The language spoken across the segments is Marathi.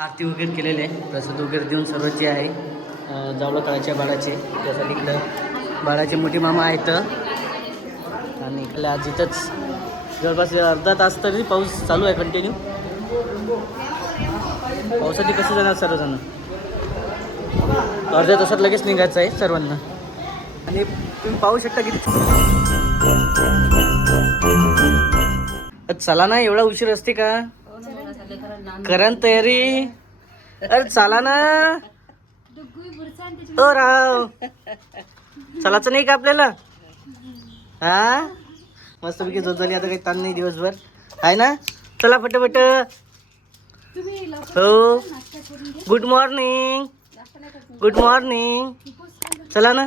आरती वगैरे केलेले आहे, प्रसाद वगैरे देऊन सर्व जे आहे जावलं तळाच्या बाळाचे. त्यासाठी इकडं बाळाचे मोठे मामा आहेत आणि इकडे आज इथंच जवळपास अर्धा तास तरी पाऊस चालू आहे कंटिन्यू. पावसाची कसं जाणार सर्वजण, अर्ध्या तासात लगेच निघायचं आहे सर्वांना. आणि तुम्ही पाहू शकता किती चला ना, एवढा उशीर असते का? करण तयारी, अरे चला ना. ओ राव, चलाच नाही का आपल्याला? हा मस्तपैकी झोप झाली, आता काही ताण नाही दिवसभर आहे ना. चला पटपट. हो, गुड मॉर्निंग, गुड मॉर्निंग. चला ना,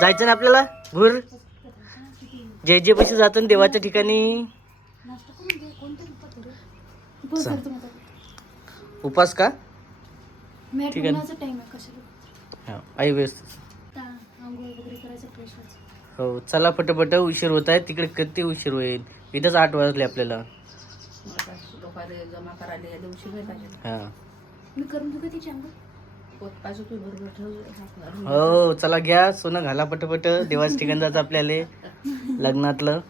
जायचं ना आपल्याला भूर. जे पैसे जातो ना देवाच्या ठिकाणी. उपास का? ठीक आहे, आई व्यवस्थित. हो चला पटपट, उशीर होत आहे. तिकडे किती उशीर होईल, इथंच 8 वाजले आपल्याला. हा हो चला, घ्या सोनं घाला पटपट. देवाच्या ठिकाणी जायचं आपल्याला लग्नातलं.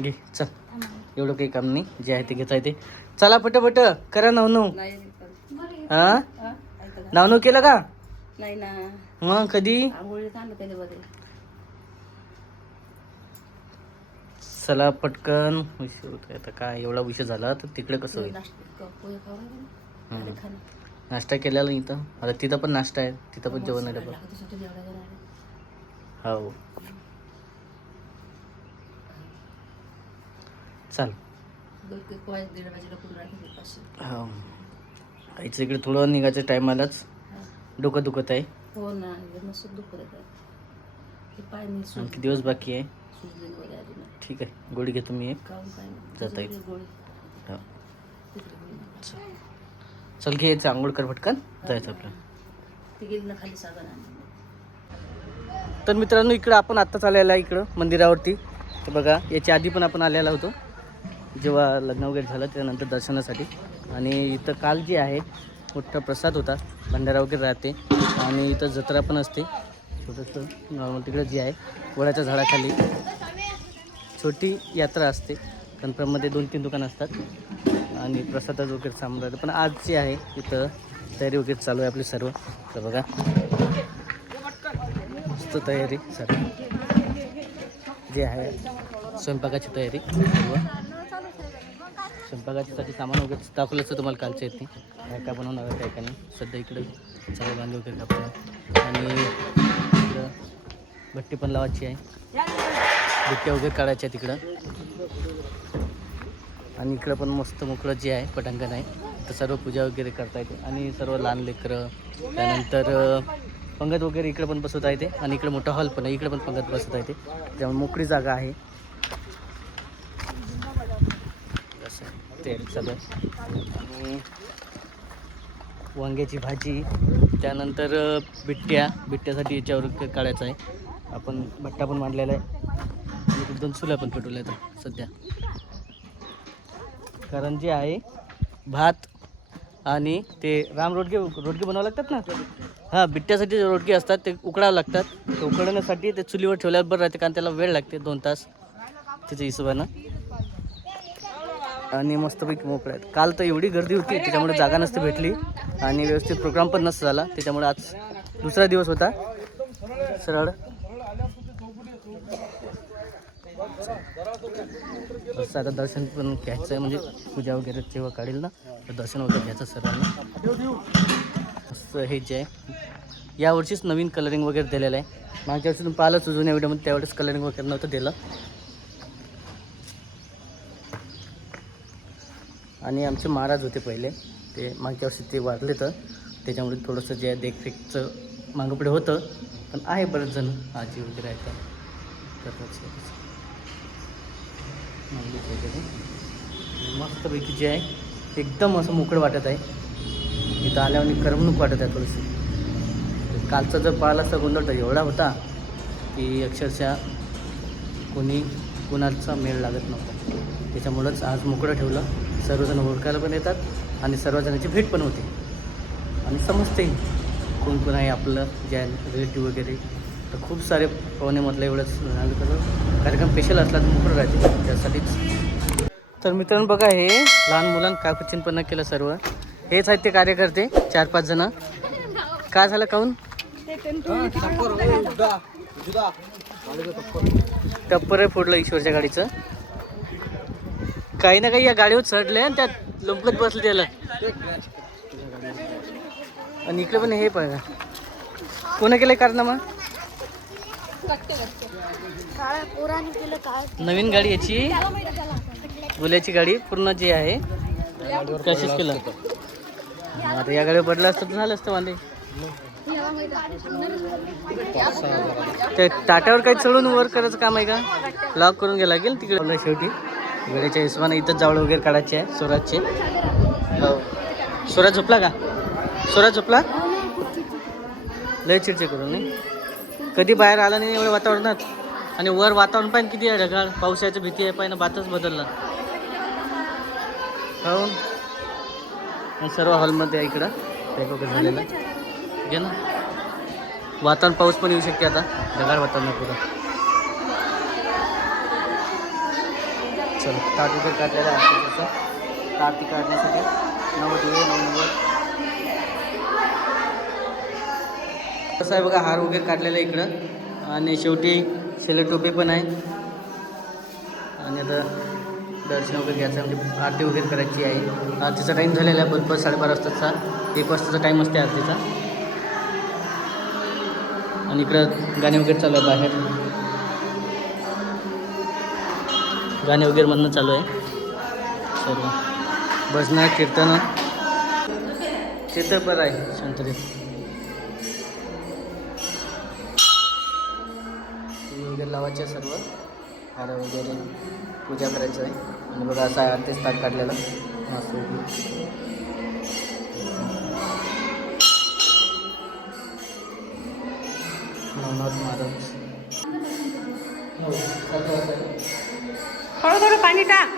घे चल, एवढं काही काम नाही, जे आहे ते घेता येते. चला पटपट करा. नाव हा नाव केलं का? नाही ना, मग कधी? चला पटकन, उशीर होत आता. काय एवढा उशीर झाला तर तिकडे कसं होईल? नाश्ता केलेला इथं, आता तिथं पण नाश्ता आहे, तिथं पण जेवण आहे. हो चाल. हो आईचं इकडे थोडं निघायचं टायमालाच डोकं दुखत आहे. हो ना, आणखी दिवस बाकी आहे. ठीक आहे, गोळी घेतो मी एक, जाता येईल. हो चल घे, आंघोळ कर पटकन, जायचं आपल्याला. तर मित्रांनो, इकडं आपण आत्ताच आलेला आहे इकडं मंदिरावरती. तर बघा, याच्या आधी पण आपण आलेला होतो जेव्हा लग्न वगैरे झालं, त्यानंतर दर्शनासाठी. आणि इथं काल जे आहे मोठा प्रसाद होता, भंडारा वगैरे राहते. आणि इथं जत्रा पण असते छोटंसं नॉर्मल. तिकडे जे आहे वडाच्या झाडाखाली छोटी यात्रा असते. कन्फर्ममध्ये 2-3 दुकानं असतात आणि प्रसादाचं वगैरे सामान राहतं. पण आज जे आहे इथं तयारी वगैरे चालू आहे आपली सर्व. तर बघा, मस्त तयारी सर्व जे आहे, स्वयंपाकाची तयारी सर्व. स्वयंपाकाच्यासाठी सामान वगैरे दाखवलं असतं तुम्हाला कालच्या येते, काय काय बनवणार आहे काय काय नाही. सध्या इकडे सर्व वांगे वगैरे कापलं आणि इकडं भट्टी पण लावायची आहे, बुट्ट्या वगैरे काढायच्या तिकडं. आणि इकडं पण मस्त मोकळं जे आहे पटांगण आहे, तर सर्व पूजा वगैरे करता येते. आणि सर्व लहान लेकरं, त्यानंतर पंगत वगैरे इकडे पण बसवता येते. आणि इकडे मोठा हॉल पण आहे, इकडे पण पंगत बसवता येते, त्यामुळे मोकळी जागा आहे. तयारी चालू आहे. आणि वांग्याची भाजी, त्यानंतर बिट्ट्यासाठी याच्यावर काढायचं आहे. आपण भट्टा पण मांडलेला आहे आणि 2 चुल्या पण पेटवल्या आहेत सध्या. कारण जे आहे भात आणि ते रोडगे बनावं लागतात ना. हां, बिट्ट्यासाठी जे रोडगे असतात ते उकडावं लागतात. ते उकडण्यासाठी ते चुलीवर ठेवल्यावर बरं राहते, कारण त्याला वेळ लागते 2 तास त्याच्या हिशोबानं. आणि मस्तपैकी मोकळं आहेत. काल तर एवढी गर्दी होती, त्याच्यामुळे जागा नसते भेटली आणि व्यवस्थित प्रोग्राम पण नसता झाला. त्याच्यामुळे आज दुसरा दिवस होता सरळ. असं आता दर्शन पण घ्यायचं आहे, म्हणजे पूजा वगैरे जेव्हा काढेल ना तर दर्शन वगैरे घ्यायचं सर्वांना. असं हे जे आहे यावर्षीच नवीन कलरिंग वगैरे दिलेलं आहे. मागच्या वर्षी तुम्ही पाहिलंच जुन्या व्हिडिओमध्ये, त्यावेळेस कलरिंग वगैरे नव्हतं दिलं. आणि आमचे महाराज होते पहिले, ते मागच्या वर्षी ते वारले, तर त्याच्यामुळे थोडंसं जे देखरेखचं मागपुढे होतं. पण आहे बरेच जण आजी वगैरे आहेत मस्तपैकी जे आहे एकदम असं मोकळं वाटत आहे. इथं आल्यावर करमणूक वाटत आहे थोडीशी. कालचा जर पाहिला असता गोंधळ तर एवढा होता की अक्षरशः कोणाचा मेळ लागत नव्हता. त्याच्यामुळंच आज मोकळं ठेवलं. सर्वजण ओळखायला पण येतात आणि सर्वजणांची भेट पण होते आणि समजते कोण कोण आहे आपलं जे आहे रिलेटिव्ह वगैरे. तर खूप सारे पाहुण्यामधलं एवढंच कसं कार्यक्रम स्पेशल असला तर मोकळं राहते त्यासाठीच. तर मित्रांनो बघा, हे लहान मुलांना काय कुचिनपणा केलं सर्व. हेच आहेत ते कार्यकर्ते 4-5 जण. काय झालं काहून टप्पर फोडलं ईश्वरच्या गाडीचं. काही ना काही या गाडीवर चढले आणि त्यात लंपत बसले त्याला. आणि इकडे पण हे बघा कोणा केलं कारनामा. नवीन गाडी याची गुल्याची गाडी पूर्ण जी आहे कशीच केलं. आता या गाडीवर पडलं असतं तर झालं असतं वांदे. ते टाट्यावर काही चढून वर करायचं काम आहे का. लॉक करून घ्यायला लागेल तिकडे. शेवटी वेळेच्या हिशोबाने इथंच जावळ वगैरे काढायचे आहे स्वराजचे. हो स्वराज झोपला का. स्वराज झोपला. लय चिडचिड करून नाही. कधी बाहेर आला नाही एवढ्या वातावरणात. आणि वर वातावरण पाहिजे किती आहे ढगाळ. पावसाची भीती आहे पाहिजे. बातच बदलला हो. सर्व हॉलमध्ये आहे इकडं पॅक वगैरे झालेलं घे ना. वातावरण पाऊस पण येऊ शकते आता. ढगाळ वातावरण पुरं. चल ताट वगैरे काढलेलं आहे तसं. आरती काढण्यासाठी 90 कसं आहे बघा. हार वगैरे काढलेला आहे इकडं. आणि शेवटी सेलोटोपी पण आहे. आणि आता दर्शन वगैरे घ्यायचं म्हणजे आरती वगैरे करायची आहे. आरतीचा टाईम झालेला आहे बरोबर 12:30 वाजताचा. 1 वाजताचा टाईम असते आरतीचा. आणि इकडं गाणे वगैरे चालू आहे बाहेर. गाणे वगैरे म्हणणं चालू आहे सर्व. भजनं कीर्तन तिथं बरं आहे शांततेत. वगैरे लावायचे सर्व हार वगैरे पूजा करायचं आहे. आणि बघा असं आरतीच ताट काढलेलं मस्त. नवनाथ महाराज थोडं थोडं पाणी टाक.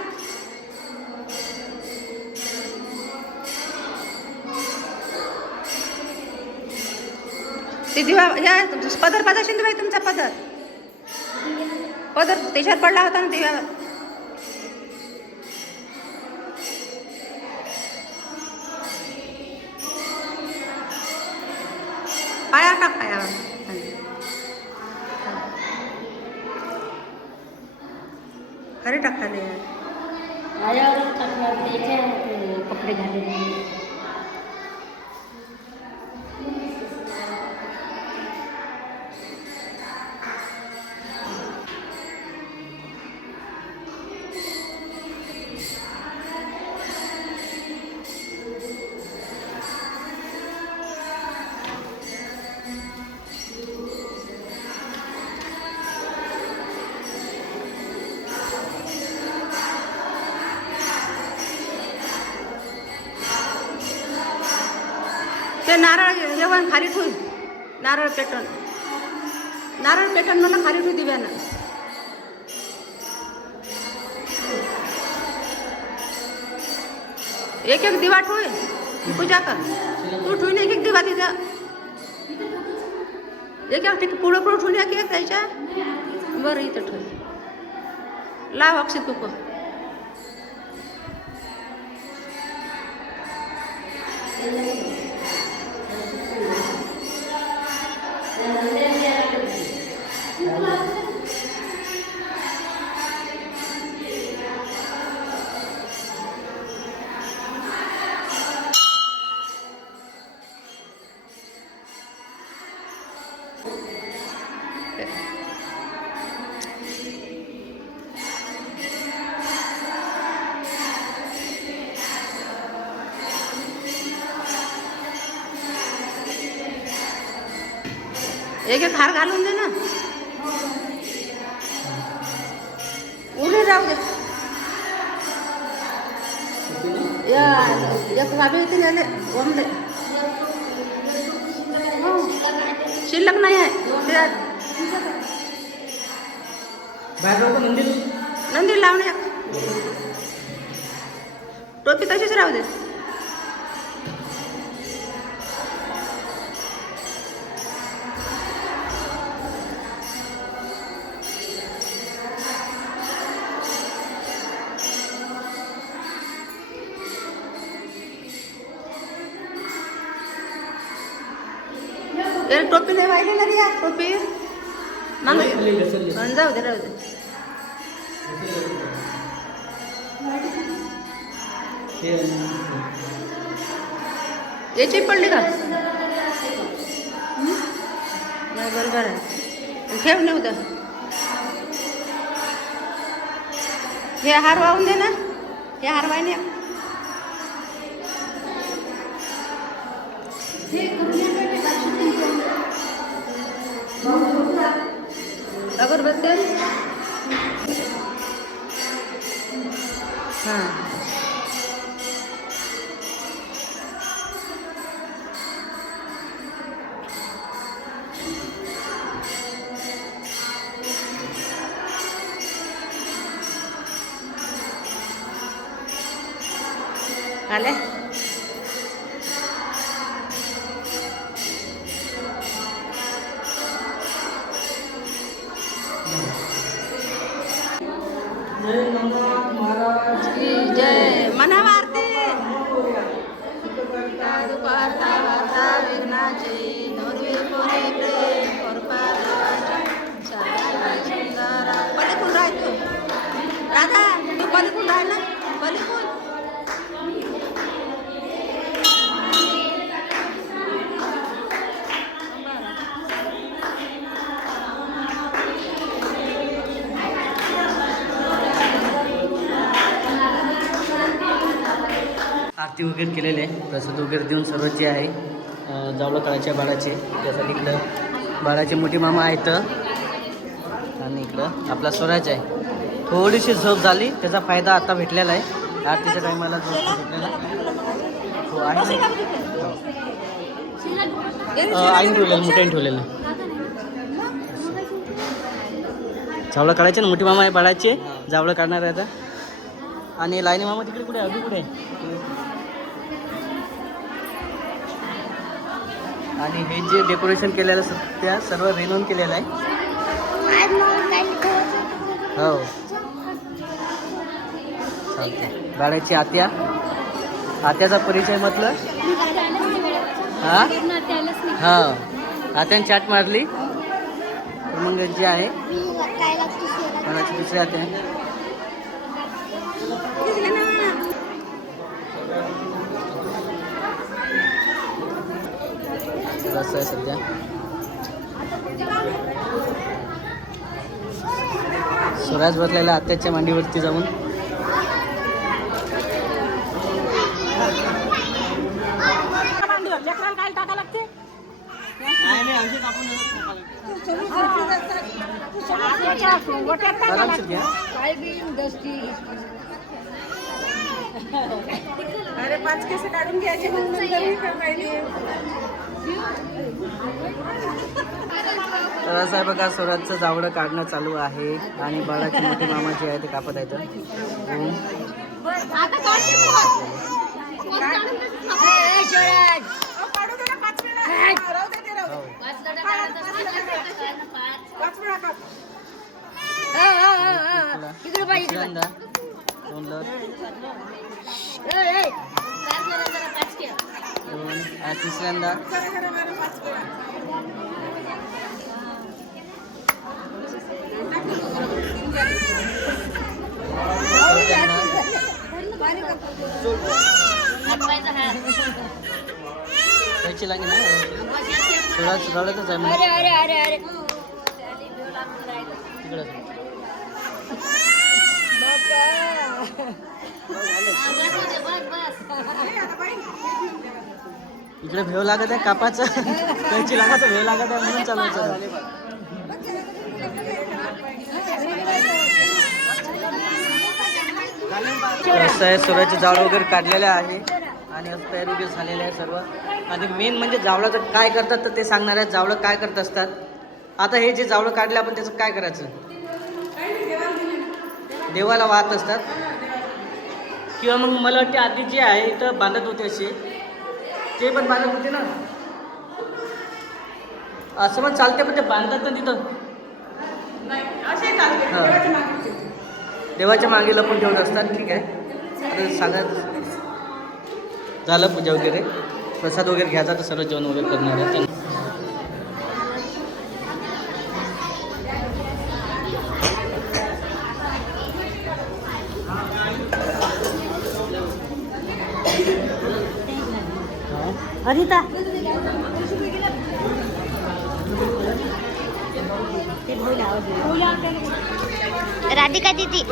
ते दिवा या पदर पादाशी बाई तुमचा पदर त्याच्यात पडला होता ना दिव्यावर. पायावर टाक पायावर. खरे टाकले कपडे घाले. ते नारळ जेवण खाली ठेवून नारळ पेटण म्हणून खाली ठेवू दिव्यानं. एक एक दिवा ठेवून पूजा कर. तू ठेवून एक दिवा तिथं. एक पुढं ठेवून एक त्याच्या बरं इथं ठेव. लाव अक्षय कुकू. एक एक हार घालून दे ना. उडे राहू दे. एक भाभी होती ना ओमले शिल्लक नाही आहे. नंदी लावणे टोपी तशीच राहू दे. टोपी नाही वाहिली ना रे यार, टोपी माग जाऊ दे राहू दे. याची पडली का नाही? बरोबर आहे. ठेव नाही उद्या. हे हार वाहून दे ना. हे हार वाहिने अगरबत्ती. हां आले. जय मना वारते दुपारता वार्ता विघ्नाची नवरवीर कोणी प्रेम कोरपा पलीकडून राहतो. राधा तू पलीकडून राहिला. पलीकडून आरती वगैरे केलेले आहे. प्रसाद वगैरे देऊन सर्व जे आहे जावळं काळाच्या बाळाचे. त्यासाठी इकडं बाळाचे मोठे मामा आहेत आणि इकडं आपला स्वराज आहे. थोडीशी झोप झाली, त्याचा फायदा आता भेटलेला आहे. आरतीच्या टायमाला झोप भेटलेला हो आहे. आईन ठेवलेलं, मोठ्याने ठेवलेलं. जावळं काढायचे ना, मोठे मामा आहे बाळाचे. जावळं काढणार आहे आता. आणि लाईनी मामा तिकडे कुठे आहे? अजून कुठे आहे? आणि हे जे डेकोरेशन केलेलं त्या सर्व रेनोन केलेलं आहे. हो चालते. बाळाची आत्या, आत्याचा परिचय म्हटलं. हां हां आत्याने चाट मारली. तर मग जे आहे बाळाची दुसरी आत्या आहे. असं आहे सध्या. स्वराज बसलेला आत्याच्या मांडीवरती जाऊन. अरे 5 केस काढून घ्यायचे मग तर असं आहे बघा, स्वराजचं जावळं काढणं चालू आहे आणि बाळाची मोठी मामा जे आहे ते कापत आहेत. तिसऱ्यांदा त्याची लागेल ना. स्वराज रडतच आहे म्हणजे तिकडं. इकडे भेव लागत आहे कापाचं. त्याची लागायचं भेव लागत आहे म्हणून चालवायचं. असं आहे. स्वराचे जावळ वगैरे काढलेले आहे आणि असं तयारी वगैरे झालेलं आहे सर्व. आणि मेन म्हणजे जावळाचं काय करतात तर ते सांगणार आहेत. जावळं काय करत असतात. आता हे जे जावळं काढले आपण त्याचं काय करायचं. देवाला वाहत असतात. किंवा मग मला वाटते आधी जे आहे इथं बांधत होते असे ते पण बांधत होते ना, असं पण चालते पण ते बांधतात ना तिथं. देवाच्या मागे लपून ठेवत असतात. ठीक आहे, आता सांगत झालं पूजा वगैरे, प्रसाद वगैरे घ्यायचा तर सर्व जेवण वगैरे करणार आहे. अनिता राधिका दीदी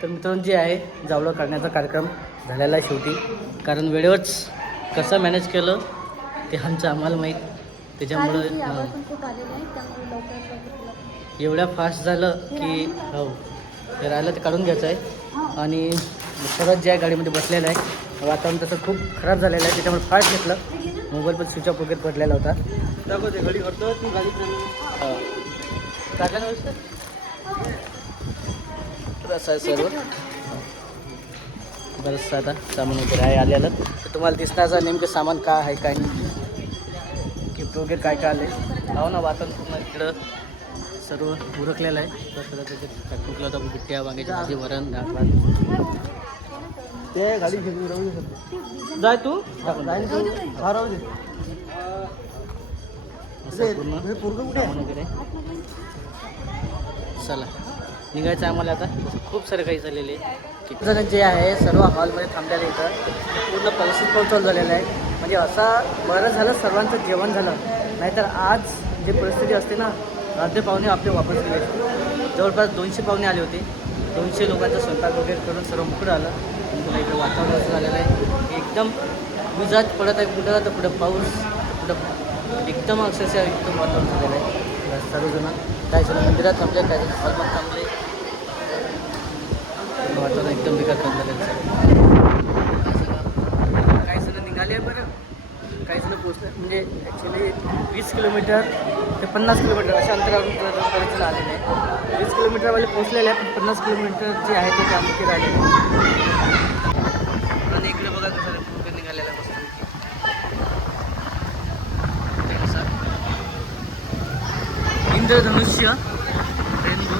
तर मित्रांनो जे आहे जावळं काढण्याचा कार्यक्रम झालेला आहे शेवटी, कारण वेळेवरच कसं मॅनेज केलं ते आम्हाला माहीत. त्याच्यामुळं एवढ्या फास्ट झालं की हो ते राहिलं ते काढून घ्यायचं आहे. आणि सर्वात जे आहे गाडीमध्ये बसलेलं आहे, वातावरण तसं खूप खराब झालेलं आहे, त्याच्यामुळे फास्ट घेतलं. मोबाईल पण स्विच ऑफ वगैरे पडलेला होता. दाखवते गाडी करतो ती गाडी टाका असं आहे सर्व. बरंचसं आता सामान वगैरे आहे आलेलं, तर तुम्हाला दिसण्याचं नेमकं सामान काय आहे काय नाही, गिफ्ट वगैरे काय काय आले. हो ना, वातावरण पूर्ण इकडं सर्व उरकलेलं आहे. तर सगळं त्याच्यात कुठलं होतं, बिट्ट्या, वांग्याची भाजी, वरण, डाळ. ते गाडी घेऊन राहू दे, जाय तू राहू दे. पूर्ण सामान वगैरे चला निघायचं आम्हाला आता. खूप सारे काही झालेले किती जण जे आहे सर्व हॉलमध्ये थांबलेले इथं. पूर्ण परिस्थिती चालू झालेलं आहे. म्हणजे असा बरं झालं सर्वांचं जेवण झालं, नाहीतर आज जे परिस्थिती असते ना, अर्धे पाहुणे आपले वापस गेले असते. जवळपास 200 पाहुणे आले होते. 200 लोकांचा स्वयंपाक वगैरे करून सर्व मुकडं आलं. आणि तुला इकडं वातावरण असं झालेलं आहे एकदम विजात पडत आहे. कुठं तर कुठं पाऊस, कुठं एकदम अक्षरशः एकदम वातावरण झालेलं आहे. सर्वजण काही जण मंदिरात थांबले, काही जण हॉलमध्ये थांबले. वातावरण एकदम बिकट झालेलं आहे. काही जण निघाले बरं, काही जण पोचले. म्हणजे ॲक्च्युली 20 किलोमीटर ते 50 किलोमीटर अशा अंतरावरून परिसर आलेले आहे. 20 किलोमीटरवाले पोचलेले आहे, पण 50 किलोमीटर जे आहे ते आमचे राहिलेले आहे. आणि इकडे बघा कसं कुठे निघालेलं आहे मस्त इंद्रधनुष्य रेनबो.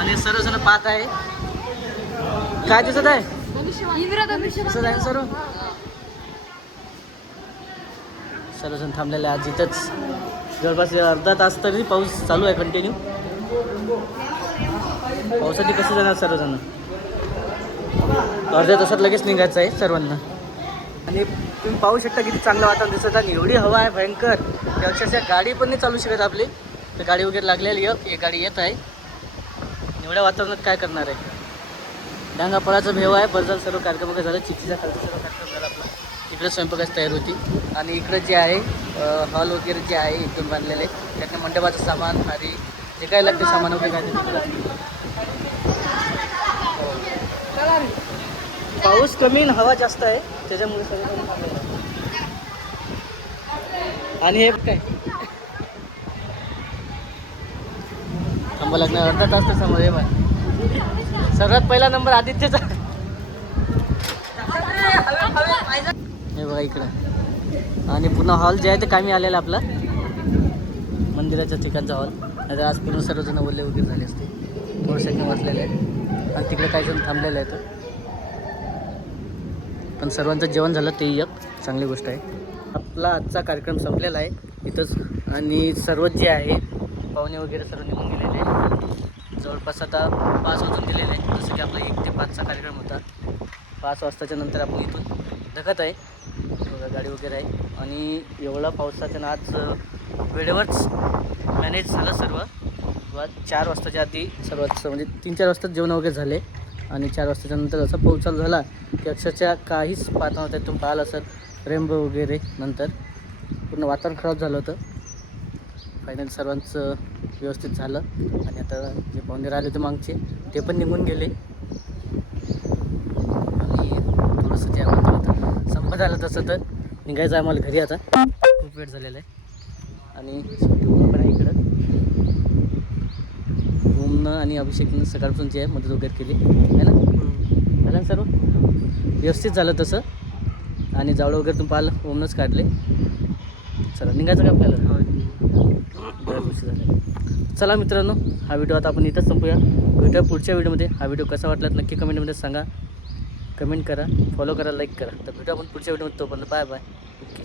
आणि सर्वजण पाहत आहे काय दिसत आहे, दिसत आहे सर्व. सर्वजण थांबलेले आज इथंच. जवळपास अर्धा तास तरी पाऊस चालू आहे कंटिन्यू. पावसाची कशी जाणार सर्वजण, अर्ध्या तासात लगेच निघायचं आहे सर्वांना. आणि तुम्ही पाहू शकता किती चांगलं वातावरण दिसत आहे. एवढी हवा आहे भयंकर की अक्षरशः गाडी पण नाही चालू शकत आपली. तर गाडी वगैरे लागलेली एक गाडी येत आहे. एवढ्या वातावरणात काय करणार आहे. डांगा पळाचा भेव आहे. बरं झालं सर्व कार्यक्रम वगैरे झालं. चिठ्ठीचा खालचा सर्व कार्यक्रम झाला आपला. इकडे स्वयंपाकाची तयारी होती. आणि इकडं जे आहे हॉल वगैरे जे आहे इथून बांधलेले, त्यातनं मंडपाचं सामान आणि जे काय लागते सामान वगैरे काय तिकडं. पाऊस कमी आणि हवा जास्त आहे, त्याच्यामुळे सगळं थांबलेलं आहे. आणि हे काय थांबा लागणार अर्धा तास तर समोर आहे बा. सर्वात पहिला नंबर आदित्यचा. हे बघा इकडं आणि पुन्हा हॉल जे आहे ते कामी आलेला आपला मंदिराच्या ठिकाणचा हॉल. नाहीतर आज पूर्ण सर्वजण ओले वगैरे झाले असते. थोडंसं वाचलेले आहे आणि तिकडे काही जण थांबलेले आहेत. पण सर्वांचं जेवण झालं ते एक चांगली गोष्ट आहे. आपला आजचा कार्यक्रम संपलेला आहे इथंच. आणि सर्व जे आहे पाहुणे वगैरे सर्व निघून गेलेले आहे. जवळपास आता 5 वाजून दिलेले आहे. जसं की आपला 1 ते 5चा कार्यक्रम होता. 5 वाजताच्या नंतर आपण इथून धकत आहे. गाडी वगैरे आहे आणि एवढा पावसाच्या आज वेळेवरच मॅनेज झालं सर्व. 4 वाजताच्या आधी सर्वात म्हणजे 3-4 वाजता जेवण वगैरे झाले आणि 4 वाजताच्या नंतर असा पाऊस चालू झाला की अक्षरशः काहीच पाहता नव्हतं. तुम्ही पाहिलं असेल रेनबो वगैरे. नंतर पूर्ण वातावरण खराब झालं होतं. फायनल सर्वांचं व्यवस्थित झालं आणि आता जे पाहुणे राहिले होते मागचे ते पण निघून गेले आणि थोडंसं जे आवडतं होतं संपत आलं. तसं तर निघायचं आम्हाला घरी आता. खूप वेळ झालेला आहे आणि ऊन पण आहे इकडं. ओमनं आणि अभिषेकनं सकाळपासून जे आहे मदत वगैरे केली आहे ना. झालं ना सर्व व्यवस्थित झालं तसं. आणि जावळं वगैरे तुम्ही पाहिलं ओमनंच काढले. चला निघायचं का आपल्याला. बरं खुशी झालं. चला मित्रांनो हा व्हिडिओ आता आपण इथंच संपूया. भेटूया पुढच्या व्हिडिओमध्ये. हा व्हिडिओ कसा वाटला नक्की कमेंटमध्ये सांगा. कमेंट करा, फॉलो करा, लाईक करा. तर भेटू आपण पुढच्या व्हिडिओमध्ये. तोपर्यंत बाय बाय. ओके.